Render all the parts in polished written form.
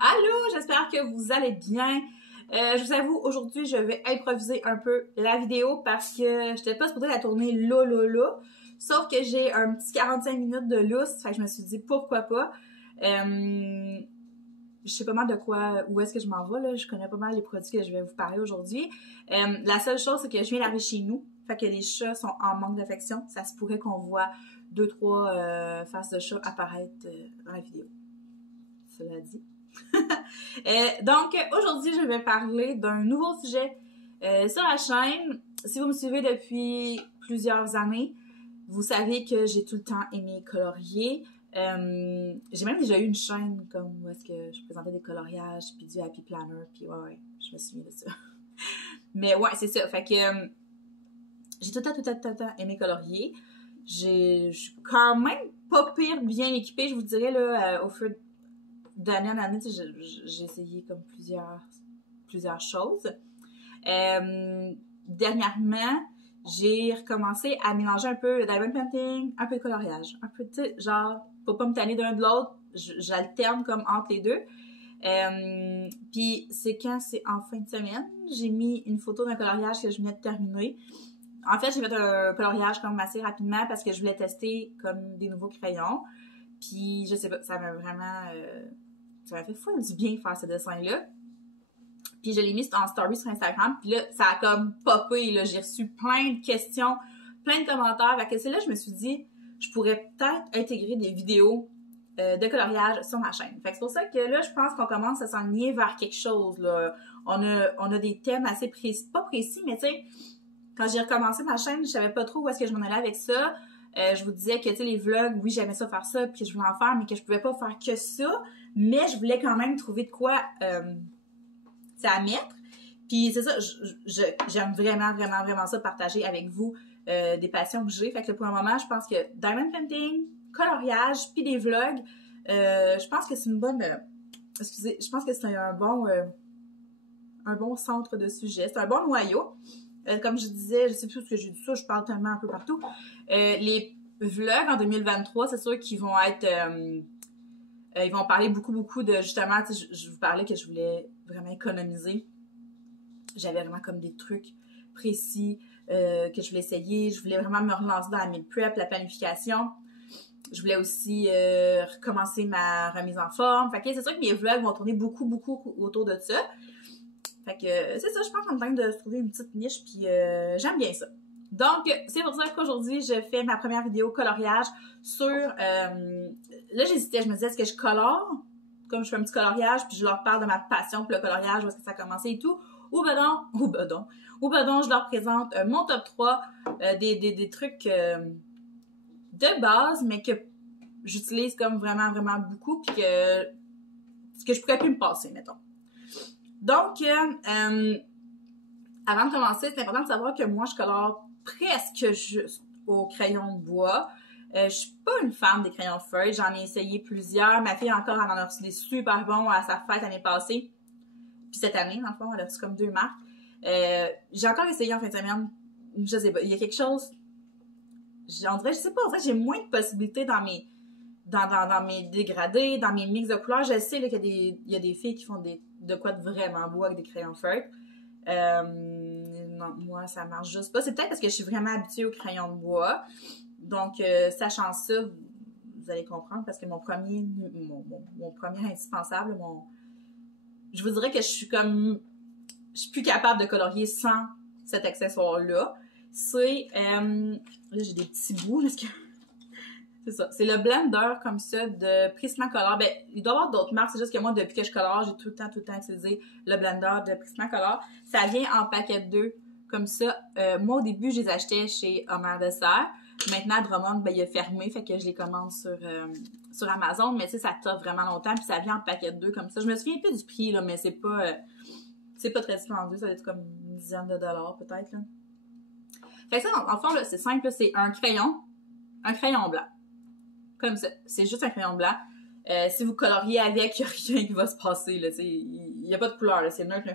Allô, j'espère que vous allez bien. Je vous avoue, aujourd'hui, je vais improviser un peu la vidéo parce que je n'étais pas supposée la tourner là. Sauf que j'ai un petit 45 minutes de lousse, fait que je me suis dit pourquoi pas. Je sais pas mal de quoi, où est-ce que je m'en vais, là. Je connais pas mal les produits que je vais vous parler aujourd'hui. La seule chose, c'est que je viens d'arriver chez nous. Fait que les chats sont en manque d'affection. Ça se pourrait qu'on voit 2-3 faces de chats apparaître dans la vidéo. Cela dit. Donc, aujourd'hui, je vais parler d'un nouveau sujet sur la chaîne. Si vous me suivez depuis plusieurs années, vous savez que j'ai tout le temps aimé colorier. J'ai même déjà eu une chaîne comme où est-ce que je présentais des coloriages, puis du Happy Planner, puis ouais, je me souviens de ça. Mais ouais, c'est ça. Fait que j'ai tout le temps aimé colorier. Je suis quand même pas pire bien équipée, je vous dirais, là, au fur d'année en année, j'ai essayé comme plusieurs choses. Dernièrement, j'ai recommencé à mélanger un peu le diamond painting, un peu de coloriage. Un peu, tu sais, genre, pour pas me tanner d'un de l'autre, j'alterne comme entre les deux. Puis c'est quand c'est en fin de semaine, j'ai mis une photo d'un coloriage que je venais de terminer. En fait, j'ai fait un coloriage comme assez rapidement parce que je voulais tester comme des nouveaux crayons. Puis je sais pas, ça m'a vraiment... ça m'a fait full du bien faire ce dessin-là. Puis je l'ai mis en story sur Instagram. Puis là, ça a comme popé. Là, j'ai reçu plein de questions, plein de commentaires. Fait que c'est là que je me suis dit, je pourrais peut-être intégrer des vidéos de coloriage sur ma chaîne. Fait que c'est pour ça que là, je pense qu'on commence à s'enligner vers quelque chose. Là. On a des thèmes assez précis. Pas précis, mais tu sais, quand j'ai recommencé ma chaîne, je savais pas trop où est-ce que je m'en allais avec ça. Je vous disais que, tu sais, les vlogs, oui, j'aimais ça faire ça, puis que je voulais en faire, mais que je pouvais pas faire que ça. Mais je voulais quand même trouver de quoi à mettre. Puis c'est ça, j'aime vraiment ça, partager avec vous des passions que j'ai. Fait que pour le moment, je pense que diamond painting, coloriage, puis des vlogs, je pense que c'est une bonne... excusez, je pense que c'est un bon centre de sujet. C'est un bon noyau. Comme je disais, je sais plus ce que j'ai dit ça, je parle tellement un peu partout. Les vlogs en 2023, c'est sûr qu'ils vont être... ils vont parler beaucoup de, justement, je vous parlais que je voulais vraiment économiser. J'avais vraiment comme des trucs précis que je voulais essayer. Je voulais vraiment me relancer dans la meal prep, la planification. Je voulais aussi recommencer ma remise en forme. Fait que c'est sûr que mes vlogs vont tourner beaucoup autour de ça. Fait que c'est ça, je pense qu'on est en train de se trouver une petite niche, puis j'aime bien ça. Donc, c'est pour ça qu'aujourd'hui, je fais ma première vidéo coloriage sur... là, j'hésitais, je me disais, est-ce que je colore? Comme je fais un petit coloriage, puis je leur parle de ma passion pour le coloriage, où est-ce que ça a commencé et tout. Ou ben non, je leur présente mon top 3, des trucs de base, mais que j'utilise comme vraiment beaucoup, puis que je pourrais plus me passer, mettons. Donc, avant de commencer, c'est important de savoir que moi, je colore presque juste au crayon de bois. Je suis pas une fan des crayons de feuille. J'en ai essayé plusieurs. Ma fille encore, elle en a reçu des super bons à sa fête l'année passée. Puis cette année, dans le fond, elle a reçu comme 2 marques. J'ai encore essayé en fin de semaine. Je sais pas, il y a quelque chose... On dirait, je sais pas, en fait, j'ai moins de possibilités dans mes dégradés, dans mes mix de couleurs. Je sais là, qu'il y a des filles qui font de quoi de vraiment beau avec des crayons de feuille. Non, moi, ça marche juste pas. C'est peut-être parce que je suis vraiment habituée aux crayons de bois. Donc, sachant ça, vous allez comprendre parce que mon premier indispensable, je vous dirais que je suis plus capable de colorier sans cet accessoire-là. C'est, là, j'ai des petits bouts, parce que c'est ça. C'est le blender comme ça de Prismacolor. Ben, il doit y avoir d'autres marques. C'est juste que moi, depuis que je colore, j'ai tout le temps utilisé le blender de Prismacolor. Ça vient en paquet 2 comme ça. Moi, au début, je les achetais chez Homer Dessert. Maintenant, Drummond, ben, il a fermé. Fait que je les commande sur Amazon. Mais tu sais, ça t'offre vraiment longtemps. Puis ça vient en paquet 2 comme ça. Je me souviens plus du prix, là, mais c'est pas très dispendieux. Ça va être comme une dizaine de dollars, peut-être, là. Fait que ça, en fond, là, c'est simple. Là, c'est un crayon blanc. Comme ça. C'est juste un crayon blanc. Si vous coloriez avec, il n'y a rien qui va se passer. Il n'y a pas de couleur. C'est neutre.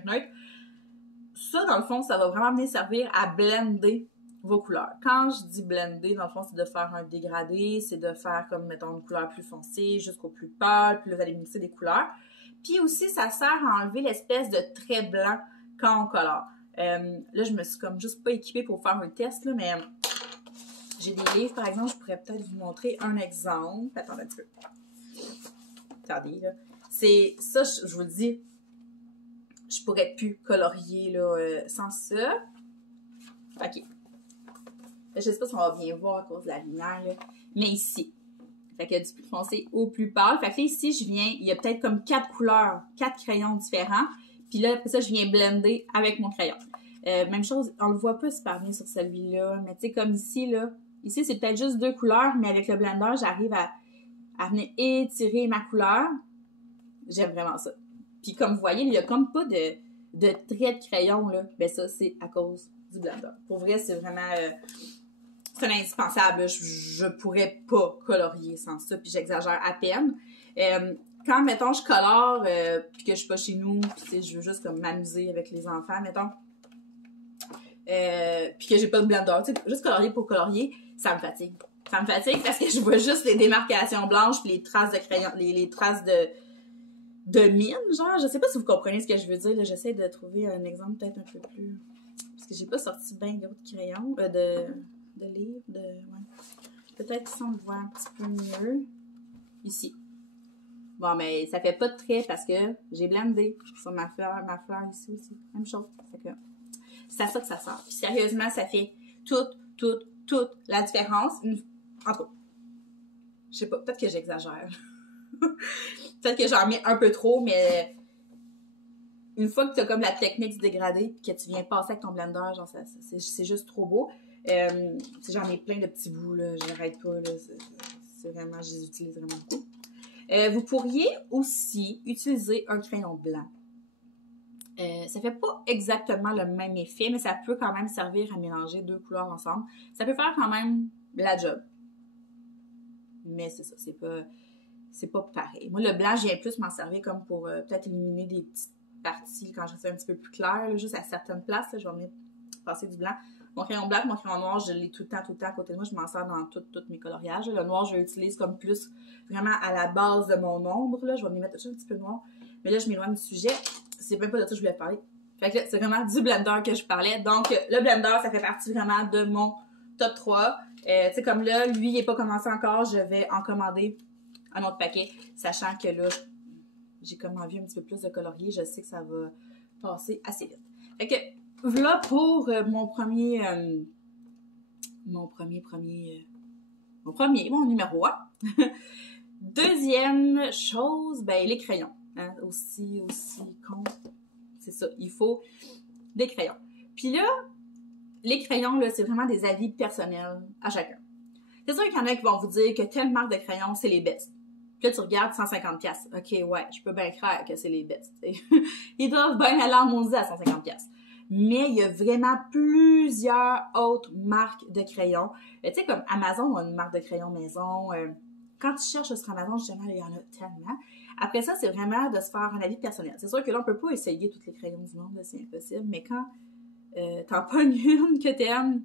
Ça, dans le fond, ça va vraiment venir servir à blender vos couleurs. Quand je dis blender, dans le fond, c'est de faire un dégradé. C'est de faire comme, mettons, une couleur plus foncée jusqu'au plus pâle. Puis là, vous allez mixer des couleurs. Puis aussi, ça sert à enlever l'espèce de trait blanc quand on colore. Là, je me suis comme juste pas équipée pour faire un test, là, mais j'ai des livres, par exemple, je pourrais peut-être vous montrer un exemple. Attendez un petit peu. Attendez, là. C'est ça, je vous le dis, je pourrais plus colorier là, sans ça. OK. Je sais pas si on va bien voir à cause de la lumière, là. Mais ici. Fait qu'il y a du plus foncé au plus pâle. Fait que là, ici, je viens, il y a peut-être comme 4 couleurs, 4 crayons différents. Puis là, après ça, je viens blender avec mon crayon. Même chose, on le voit pas super bien sur celui-là. Mais tu sais, comme ici, là. Ici, c'est peut-être juste 2 couleurs, mais avec le blender, j'arrive à venir étirer ma couleur. J'aime vraiment ça. Puis comme vous voyez, il n'y a comme pas de trait de crayon, là. Ben ça, c'est à cause du blender. Pour vrai, c'est vraiment... c'est un indispensable. Je pourrais pas colorier sans ça, puis j'exagère à peine. Quand, mettons, je colore, puis que je suis pas chez nous, puis je veux juste comme m'amuser avec les enfants, mettons, puis que j'ai pas de blender, tu sais, juste colorier pour colorier, ça me fatigue. Ça me fatigue parce que je vois juste les démarcations blanches, puis les traces de crayon, les traces de mine, genre. Je sais pas si vous comprenez ce que je veux dire. J'essaie de trouver un exemple peut-être un peu plus... Parce que j'ai pas sorti bien d'autres crayons, de livres, ouais. Peut-être si on le voit un petit peu mieux. Ici. Bon, mais ça fait pas de trait parce que j'ai blendé sur ma fleur ici aussi. Même chose. C'est à ça que ça sert. Puis sérieusement, ça fait toute la différence. En tout cas, je sais pas, peut-être que j'exagère. Peut-être que j'en mets un peu trop, mais une fois que tu as comme la technique du dégradé et que tu viens passer avec ton blender, genre c'est juste trop beau. J'en ai plein de petits bouts, là, j'arrête pas, là, c'est vraiment, je les utilise vraiment beaucoup. Vous pourriez aussi utiliser un crayon blanc. Ça fait pas exactement le même effet, mais ça peut quand même servir à mélanger 2 couleurs ensemble. Ça peut faire quand même la job. Mais c'est ça, c'est pas pareil. Moi, le blanc, je viens plus m'en servir comme pour peut-être éliminer des petites parties quand je fais un petit peu plus clair, là, juste à certaines places, là, je vais venir passer du blanc. Mon crayon blanc, mon crayon noir, je l'ai tout le temps à côté de moi. Je m'en sers dans tous mes coloriages. Le noir, je l'utilise comme plus vraiment à la base de mon ombre. Là. Je vais m'y mettre un petit peu noir. Mais là, je m'éloigne du sujet. C'est même pas de ça que je voulais parler. Fait que là, c'est vraiment du blender que je parlais. Donc, le blender, ça fait partie vraiment de mon top 3. Tu sais, comme là, lui, il n'est pas commencé encore. Je vais en commander un autre paquet. Sachant que là, j'ai comme envie un petit peu plus de colorier. Je sais que ça va passer assez vite. Fait que, voilà pour mon numéro 1. Deuxième chose, ben les crayons. Hein, aussi con. C'est ça, il faut des crayons. Puis là, les crayons, là, c'est vraiment des avis personnels à chacun. C'est sûr qu'il y en a qui vont vous dire que telle marque de crayons, c'est les best. Puis là, tu regardes 150$. OK, ouais, je peux bien croire que c'est les best. Ils doivent bien aller en maudit à 150$. Mais il y a vraiment plusieurs autres marques de crayons. Tu sais, comme Amazon a une marque de crayons maison. Quand tu cherches sur Amazon, justement, il y en a tellement. Après ça, c'est vraiment de se faire un avis personnel. C'est sûr que là, on peut pas essayer tous les crayons du monde, c'est impossible. Mais quand t'en pognes une que t'aimes,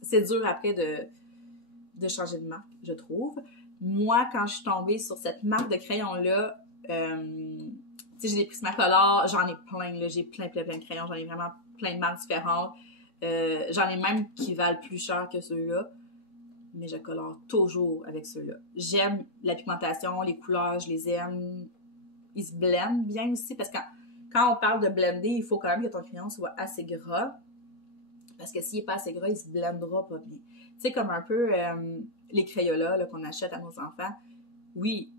c'est dur après de changer de marque, je trouve. Moi, quand je suis tombée sur cette marque de crayons-là, tu sais, j'ai des Prismacolor, j'en ai plein, là, j'ai plein de crayons, j'en ai vraiment plein de marques différentes. J'en ai même qui valent plus cher que ceux-là, mais je colore toujours avec ceux-là. J'aime la pigmentation, les couleurs, je les aime. Ils se blendent bien aussi, parce que quand on parle de blender, il faut quand même que ton crayon soit assez gras, parce que s'il n'est pas assez gras, il se blendera pas bien. Tu sais, comme un peu les Crayolas là, qu'on achète à nos enfants. Oui,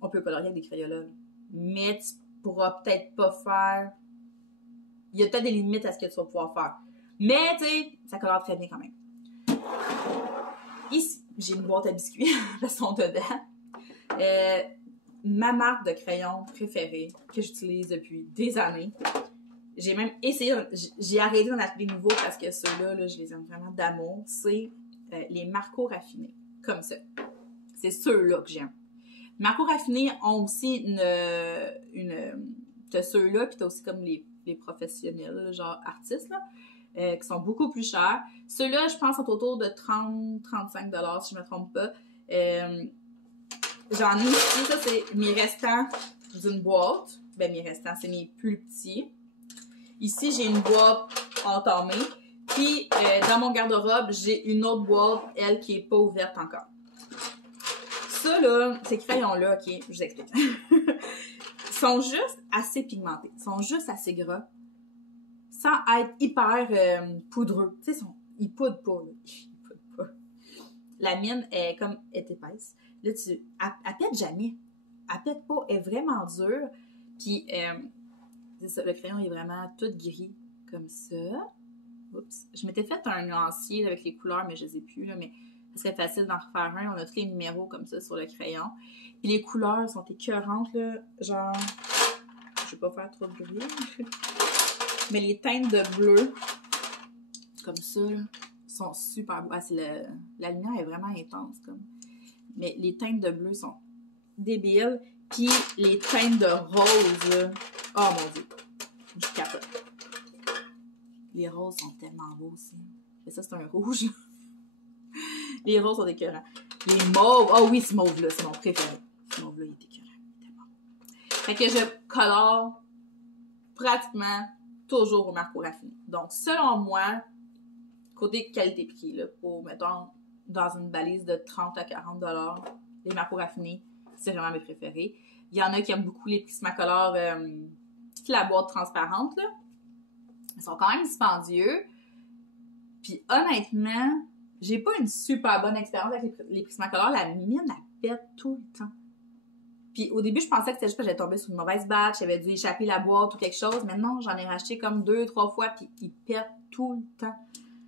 on peut colorier avec des Crayolas, là, mais tu pourras peut-être pas faire... Il y a peut-être des limites à ce que tu vas pouvoir faire. Mais, tu sais, ça colore très bien quand même. Ici, j'ai une boîte à biscuits, elles sont dedans. Ma marque de crayon préférée, que j'utilise depuis des années. J'ai même essayé, j'ai arrêté d'en acheter des nouveaux parce que ceux-là, là, je les aime vraiment d'amour. C'est les Marco raffinés, comme ça. C'est ceux-là que j'aime. Marco raffinés ont aussi t'as ceux-là, puis t'as aussi comme les professionnels, genre artistes, là, qui sont beaucoup plus chers. Ceux-là, je pense, sont autour de 30-35$ si je ne me trompe pas. J'en ai ici, ça c'est mes restants d'une boîte. Ben, mes restants, c'est mes plus petits. Ici, j'ai une boîte entamée. Puis, dans mon garde-robe, j'ai une autre boîte, elle, qui est pas ouverte encore. Ça, là, ces crayons-là, OK, je vous explique. Sont juste assez pigmentés. Sont juste assez gras. Sans être hyper poudreux. Tu sais, ils poudrent pas, là. Ils poudrent pas. La mine est épaisse. Là, elle pète jamais. Elle pète pas. Elle est vraiment dure. Puis, c'est ça, le crayon est vraiment tout gris, comme ça. Oups. Je m'étais fait un nuancier avec les couleurs, mais je les ai plus, là, mais ce serait facile d'en refaire un. On a tous les numéros comme ça sur le crayon. Puis les couleurs sont écœurantes, là. Genre, je vais pas faire trop de bruit. Mais les teintes de bleu, comme ça, là, sont super beaux. Ah, la lumière est vraiment intense, comme. Mais les teintes de bleu sont débiles. Puis les teintes de rose, là. Oh mon Dieu. Je capote. Les roses sont tellement beaux aussi. Mais ça, c'est un rouge. Les roses sont écœurants. Les mauves. Oh oui, ce mauve-là, c'est mon préféré. Ce mauve-là, il est écœurant. Il est tellement bon. Fait que je colore pratiquement toujours au marque raffiné. Donc, selon moi, côté qualité-prix, là, pour, mettons, dans une balise de 30 à 40 $, les marques raffinés, c'est vraiment mes préférés. Il y en a qui aiment beaucoup les Prismacolor, la boîte transparente, là. Ils sont quand même dispendieux. Puis honnêtement, j'ai pas une super bonne expérience avec les Prismacolor. La mine, elle pète tout le temps. Puis au début, je pensais que c'était juste parce que j'avais tombé sur une mauvaise batch, j'avais dû échapper la boîte ou quelque chose. Mais non, j'en ai racheté comme 2-3 fois, puis ils pètent tout le temps.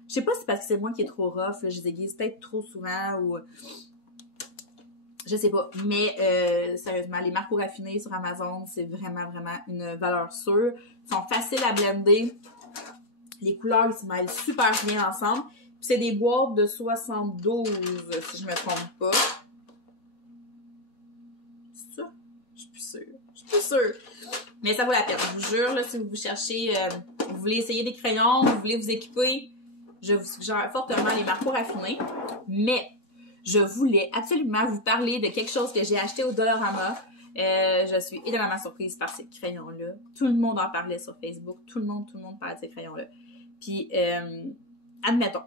Je sais pas si c'est parce que c'est moi qui est trop rough, là, je les aiguise peut-être trop souvent ou... Je sais pas. Mais sérieusement, les marques raffinées sur Amazon, c'est vraiment, vraiment une valeur sûre. Ils sont faciles à blender. Les couleurs, ils se mêlent super bien ensemble. Puis c'est des boîtes de 72, si je me trompe pas. C'est ça? Je suis plus sûre. Je suis plus sûre. Mais ça vaut la peine. Je vous jure, là, si vous cherchez, vous voulez essayer des crayons, vous voulez vous équiper, je vous suggère fortement les marques raffinées. Mais je voulais absolument vous parler de quelque chose que j'ai acheté au Dollarama. Je suis énormément surprise par ces crayons-là. Tout le monde en parlait sur Facebook. Tout le monde parlait de ces crayons-là. Puis, admettons,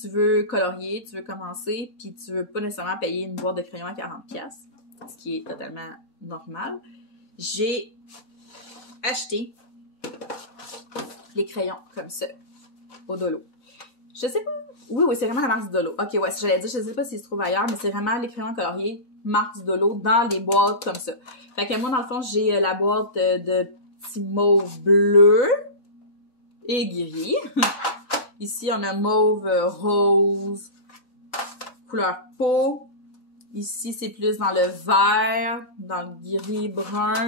tu veux colorier, tu veux commencer, puis tu veux pas nécessairement payer une boîte de crayons à 40$, ce qui est totalement normal. J'ai acheté les crayons comme ça, au Dolo. Je sais pas. Oui, c'est vraiment la marque du Dolo. Ok, ouais, si j'allais dire, je sais pas s'ils se trouvent ailleurs, mais c'est vraiment les crayons coloriés marque du Dolo dans les boîtes comme ça. Fait que moi, dans le fond, j'ai la boîte de petits mauve bleu et gris. Ici, on a mauve, rose, couleur peau. Ici, c'est plus dans le vert, dans le gris, brun.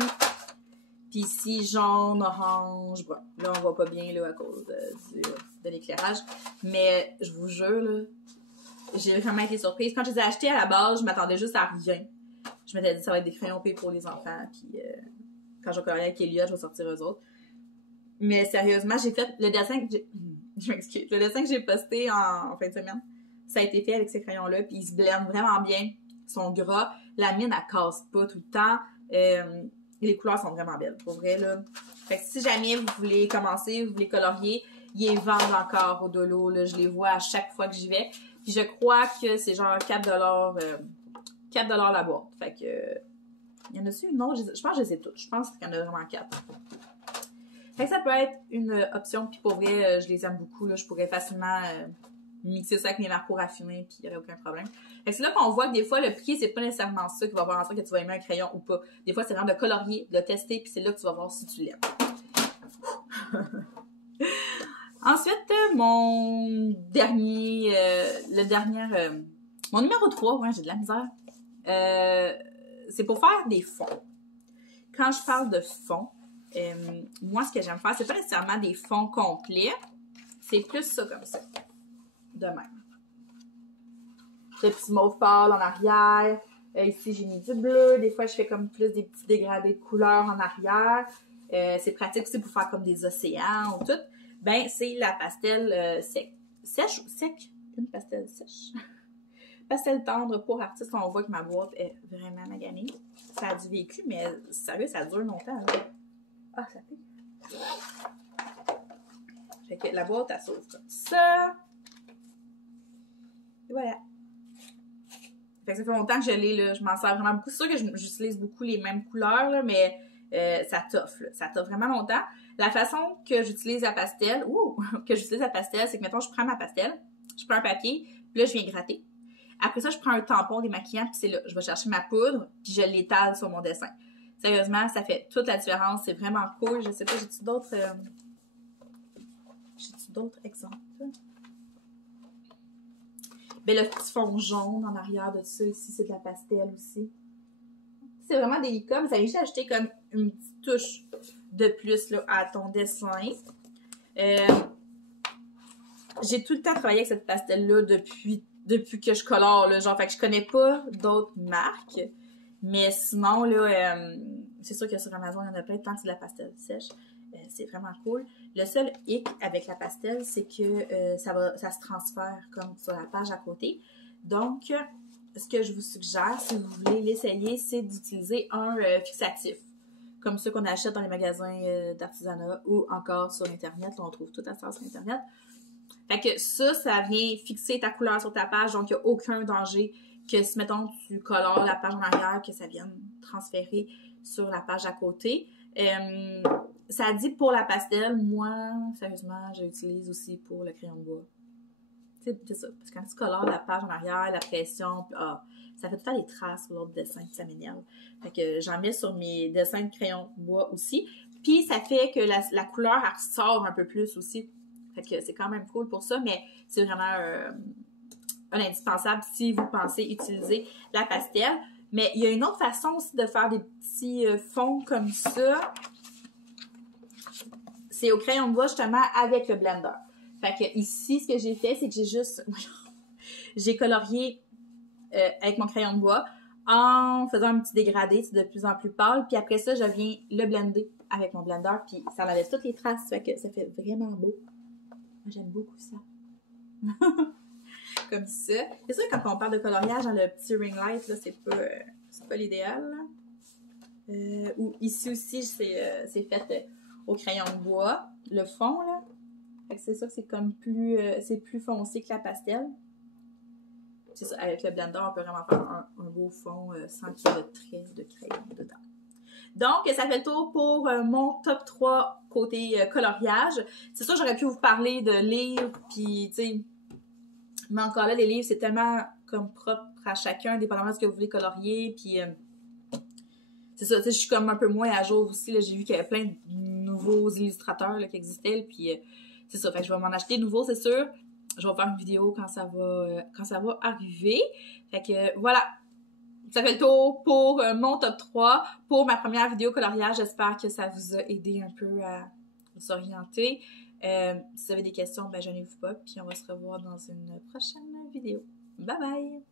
Puis ici, jaune, orange, brun. Là, on voit pas bien là, à cause de l'éclairage. Mais je vous jure, là, j'ai vraiment été surprise. Quand je les ai achetés à la base, je m'attendais juste à rien. Je m'étais dit ça va être des crayons P pour les enfants. Puis quand je vais colorier avec Elliot, je vais sortir eux autres. Mais sérieusement, j'ai fait le dessin que j'ai... Je m'excuse. Le dessin que j'ai posté en fin de semaine, ça a été fait avec ces crayons-là. Puis ils se blendent vraiment bien. Ils sont gras. La mine, elle casse pas tout le temps. Les couleurs sont vraiment belles. Pour vrai, là. Fait que si jamais vous voulez commencer, vous voulez colorier, ils les vendent encore au Dolo. Là. Je les vois à chaque fois que j'y vais. Puis je crois que c'est genre 4$, 4$ la boîte. Fait que... il y en a-tu? Non, je pense que je les ai toutes. Je pense qu'il y en a vraiment 4. Fait que ça peut être une option. Puis pour vrai, je les aime beaucoup. Là. Je pourrais facilement mixer ça avec mes marques raffinés. Puis il n'y aurait aucun problème. Fait que c'est là qu'on voit que des fois, le prix, c'est pas nécessairement ça qui va voir en sorte que tu vas aimer un crayon ou pas. Des fois, c'est vraiment de colorier, de le tester. Puis c'est là que tu vas voir si tu l'aimes. Ensuite, mon dernier, mon numéro 3, ouais, j'ai de la misère, c'est pour faire des fonds. Quand je parle de fonds, moi, ce que j'aime faire, c'est pas nécessairement des fonds complets, c'est plus ça comme ça, de même. Le petit mauve pâle en arrière, ici j'ai mis du bleu, des fois je fais comme plus des petits dégradés de couleurs en arrière, c'est pratique aussi pour faire comme des océans ou tout. Ben, c'est la pastel sèche ou sec? Une pastel sèche. Pastel tendre pour artiste. On voit que ma boîte est vraiment maganée. Ça a du vécu, mais sérieux, ça dure longtemps. Là. Ah, ça pique. Fait que la boîte, elle s'ouvre comme ça. Et voilà. Fait que ça fait longtemps que je l'ai, là. Je m'en sers vraiment beaucoup. C'est sûr que j'utilise beaucoup les mêmes couleurs, là, mais ça t'offre, là. Ça t'offre vraiment longtemps. La façon que j'utilise la pastel, c'est que, mettons, je prends ma pastel, je prends un papier, puis là, je viens gratter. Après ça, je prends un tampon démaquillant, puis c'est là. Je vais chercher ma poudre, puis je l'étale sur mon dessin. Sérieusement, ça fait toute la différence. C'est vraiment cool. Je sais pas, j'ai-tu d'autres exemples? Ben, le petit fond jaune en arrière de ça, ici, c'est de la pastel aussi. C'est vraiment délicat, mais ça vient juste ajouter comme une petite touche de plus là, à ton dessin. J'ai tout le temps travaillé avec cette pastel-là depuis que je colore, là, genre, fait que je connais pas d'autres marques, mais sinon, là, c'est sûr que sur Amazon, il y en a plein tant que c'est de la pastel sèche. C'est vraiment cool. Le seul hic avec la pastel, c'est que ça se transfère comme sur la page à côté. Donc, ce que je vous suggère, si vous voulez l'essayer, c'est d'utiliser un fixatif. Comme ceux qu'on achète dans les magasins d'artisanat ou encore sur Internet. Là, on trouve tout à ça sur Internet. Fait que ça vient fixer ta couleur sur ta page. Donc, il n'y a aucun danger que si, mettons, tu colores la page en arrière, que ça vienne transférer sur la page à côté. Ça dit pour la pastel, moi, sérieusement, j'utilise aussi pour le crayon de bois. C'est ça. Parce que quand tu colores la page en arrière, la pression, ça fait tout le temps des traces sur l'autre dessin, puis ça m'énerve. Fait que j'en mets sur mes dessins de crayon de bois aussi. Puis ça fait que la couleur, elle ressort un peu plus aussi. Fait que c'est quand même cool pour ça, mais c'est vraiment un indispensable si vous pensez utiliser la pastel. Mais il y a une autre façon aussi de faire des petits fonds comme ça. C'est au crayon de bois, justement, avec le blender. Fait que ici, ce que j'ai fait, c'est que j'ai colorié avec mon crayon de bois en faisant un petit dégradé de plus en plus pâle. Puis après ça, je viens le blender avec mon blender. Puis ça enlève toutes les traces. Fait que ça fait vraiment beau. Moi, j'aime beaucoup ça. Comme ça. C'est sûr, quand on parle de coloriage, dans le petit ring light, là, c'est pas l'idéal. Ou ici aussi, c'est fait au crayon de bois. Le fond, là. Fait que c'est ça que c'est comme c'est plus foncé que la pastel. C'est ça, avec le blender, on peut vraiment faire un beau fond sans qu'il y ait de traits de crayon dedans. Donc, ça fait le tour pour mon top 3 côté coloriage. C'est sûr, j'aurais pu vous parler de livres, puis, tu sais, mais encore là, les livres, c'est tellement comme propre à chacun, dépendamment de ce que vous voulez colorier, puis c'est ça, tu sais, je suis comme un peu moins à jour aussi, là, j'ai vu qu'il y avait plein de nouveaux illustrateurs là, qui existaient, puis c'est ça, fait que je vais m'en acheter de nouveaux, c'est sûr. Je vais faire une vidéo quand ça va arriver. Fait que voilà, ça fait le tour pour mon top 3, pour ma première vidéo coloriage. J'espère que ça vous a aidé un peu à vous orienter. Si vous avez des questions, ben gênez-vous pas, puis on va se revoir dans une prochaine vidéo. Bye bye!